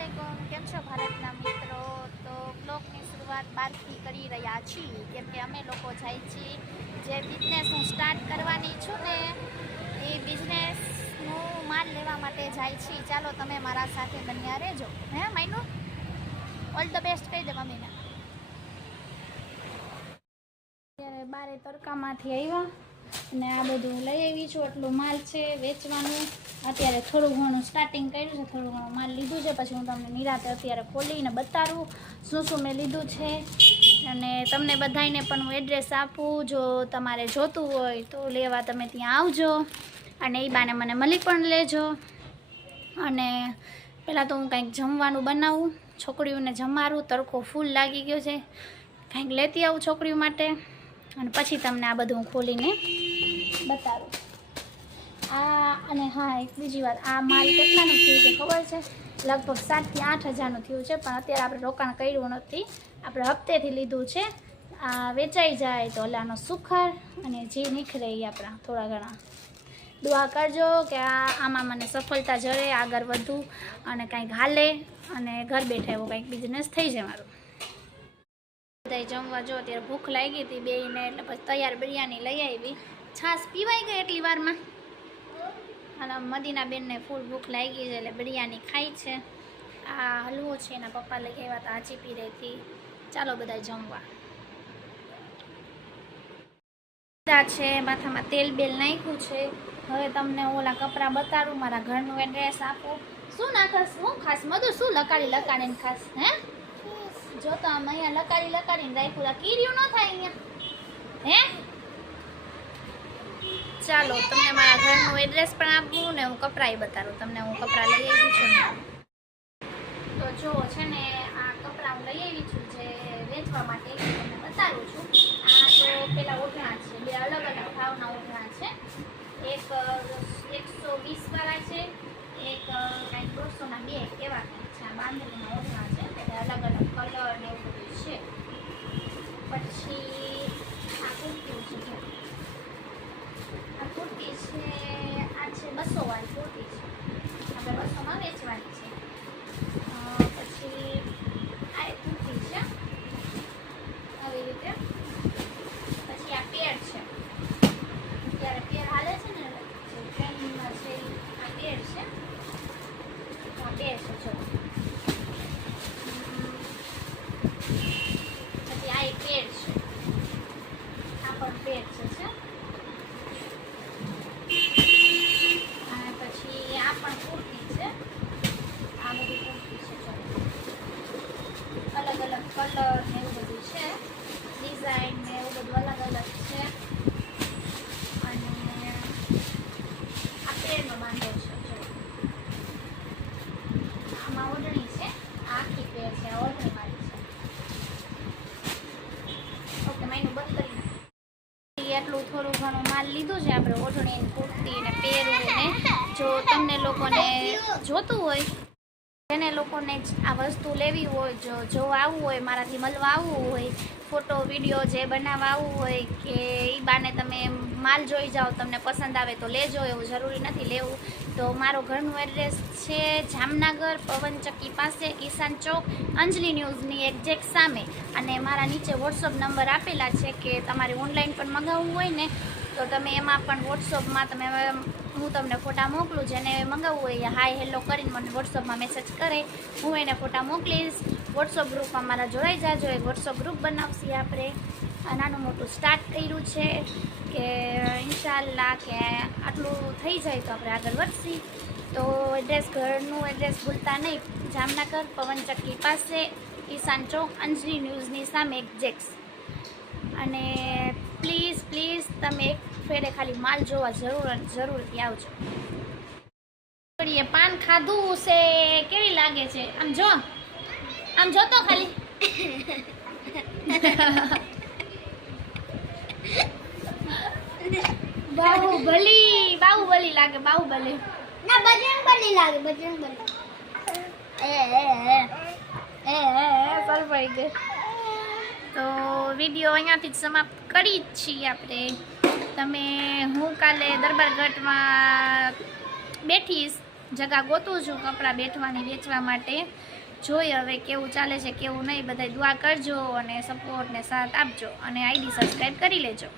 अस्सलामुअलैकुम केम छो भारतना मित्रों। तो ब्लॉगनी शुरुआत बारथी करी रह्या छीए केम के अमे लोको जाई छी जे बिजनेस हूँ स्टार्ट करवानी छूं ने ए बिजनेसનું માલ લેવા માટે જાય छी। ચાલો તમે મારા સાથે બન્યા રહેજો। હે માઈનુ ઓલ ધ બેસ્ટ કહી દે મમ્મીને। અત્યારે બારે તડકામાંથી આવ્યા અને આ બધું લઈ આવી છું। આટલું માલ છે વેચવાનું। અત્યારે થોડું ઘણું સ્ટાર્ટિંગ કર્યું છે, થોડું ઘણું માલ લીધું છે। પછી હું તમને નિરાતે અત્યારે ખોલીને બતાવું શું શું મેં લીધું છે અને તમને બધાને પણ હું એડ્રેસ આપું। જો તમારે જોતું હોય તો લેવા તમે ત્યાં આવજો અને એ બાને મને મળી પણ લેજો। અને પહેલાં તો હું કંઈક જમવાનું બનાવું, છોકરીઓને જમાડું। તડકો ફૂલ લાગી ગયો છે, કંઈક લેતી આવું છોકરીઓ માટે અને પછી તમને આ બધું ખોલીને બતાવું। આ અને હા એક બીજી વાત, આ માલ કેટલાનું થયું છે ખબર છે? લગભગ 7 થી 8 હજારનું થયું છે, પણ અત્યારે આપણે રોકાણ કર્યું નથી, આપણે હપ્તેથી લીધું છે। આ વેચાઈ જાય તો અલ્લાહનો શુકર અને જે નીકળે એ આપણા થોડા ઘણા દુઆ કરજો કે આમાં મને સફળતા જળે, આગળ વધું અને કંઈક હાલે અને ઘર બેઠા એવો કંઈક બિઝનેસ થઈ જાય મારો। બધા જમવા જો અત્યારે ભૂખ લાગી હતી બેયને, એટલે પછી તૈયાર બિરયાની લઈ આવી। છાશ પીવાઈ ગઈ એટલી વારમાં અને મદીના બેનને ફૂલ ભૂખ લાગી છે એટલે બિરયાની ખાઈ છે। આ હલવો છે એના પપ્પા લઈ આવ્યા હતા, આચી પી રહી હતી। ચાલો બધા જમવા છે। માથામાં તેલ બેલ નાખ્યું છે। હવે તમને ઓલા કપડાં બતાડું, મારા ઘરનું એડ્રેસ આપો। શું નાખસ? હું ખાસ મધુ શું લકાડીને ખાસ? હે જો તો આમ અહીંયા લકાડીને રાખ્યું, કીર્યું ન થાય અહીંયા। હે ચાલો તમને મારા ઘરનું એડ્રેસ પણ આપું ને હું કપડાં બતાડું તમને। હું કપડાં લઈ આવી છું તો જો છે ને આ કપડાં હું લઈ આવી છું જે વેચવા માટે, તમને બતાડું છું। આ તો પેલા ઓઢણા છે, બે અલગ અલગ ભાવના ઓઢણા છે। એક 120 વાળા છે, એક કંઈક 200 ના બે એવા કંઈક છે। આ બાંધણીના ઓઢણા છે, એટલે અલગ અલગ કલર ને એવું બધું છે। પછી આ કુર્તી છે, આ કુર્તી છે, આ છે 200 વાળી કુર્તી છે, આપણે 200માં વેચવાની છે। પછી આ એક કુર્તી છે આવી રીતે। પછી આ પેર છે, અત્યારે પેર હાલે છે ને જે ટ્રેન્ડિંગમાં છે, આ પેર છે, આ પેર છે જો। પછી આ એક પેર છે, આ પણ પેર છે અને પછી આ પણ કુર્તી છે। આ બધી કુર્તી છે જો, અલગ અલગ કલર ને એવું બધું છે, ડિઝાઇન ને એવું બધું અલગ અલગ છે। અને આ પેરનો બાંધો છે જો, આમાં ઓઢણી છે, આ આખી પેર છે, આ ઓઢણી વાળી છે। ઓકે માયનું બંધ કરી નાખ। એટલું થોડું ઘણું માલ લીધું છે આપણે, ઓઢણી કુર્તી ને પેરું ને। જો તમને લોકોને જોતું હોય, જેને લોકોને આ વસ્તુ લેવી હોય, જો આવવું હોય, મારાથી મળવા આવવું હોય, ફોટો વિડીયો જે બનાવવા આવવું હોય કે એ બાને તમે માલ જોઈ જાઓ, તમને પસંદ આવે તો લેજો, એવું જરૂરી નથી લેવું। તો મારો ઘરનું એડ્રેસ છે જામનગર, પવનચક્કી પાસે, કિસાન ચોક, અંજલિ ન્યૂઝની એક્ઝેક્ટ સામે। અને મારા નીચે વોટ્સઅપ નંબર આપેલા છે કે તમારે ઓનલાઈન પણ મંગાવવું હોય ને તો તમે એમાં પણ વોટ્સઅપમાં તમે હું તમને ફોટા મોકલું, જેને મંગાવવું હોય હાય હેલો કરીને મને વોટ્સઅપમાં મેસેજ કરે, હું એને ફોટા મોકલીશ। વોટ્સઅપ ગ્રુપમાં મારા જોડાઈ જાજો, એક વોટ્સઅપ ગ્રુપ બનાવશી આપણે। નાનું મોટું સ્ટાર્ટ કર્યું છે કે ઇન્શાલ્લાહ કે આટલું થઈ જાય તો આપણે આગળ વધશી। તો એડ્રેસ, ઘરનું એડ્રેસ ભૂલતા નહીં, જામનગર, પવનચક્કી પાસે, કિસાન ચોક, અંજલિ ન્યૂઝની સામે એક્ઝેક્ટ। અને પ્લીઝ તમે એક ફેરે ખાલી માલ જોવા જરૂરથી આવજો। પાન ખાધું છે, કેવી લાગે છે? આમ જો તો ખાલી બાહુબલી લાગે, બાહુબલી ના બજરંગબલી લાગે, બજરંગબલી સરપાઈ ગઈ। તો વિડીયો અહીંયાથી જ સમાપ્ત કરી જ છીએ આપણે। હું કાલે દરબારગઢમાં બેઠીશ જગા ગોતું છું કપડાં બેઠવાની વેચવા માટે. જોઈ હવે કેવું ચાલે છે કેવું નહીં. બધાય દુઆ કરજો અને સપોર્ટ ને સાથ આપજો અને આઈડી સબસ્ક્રાઈબ કરી લેજો.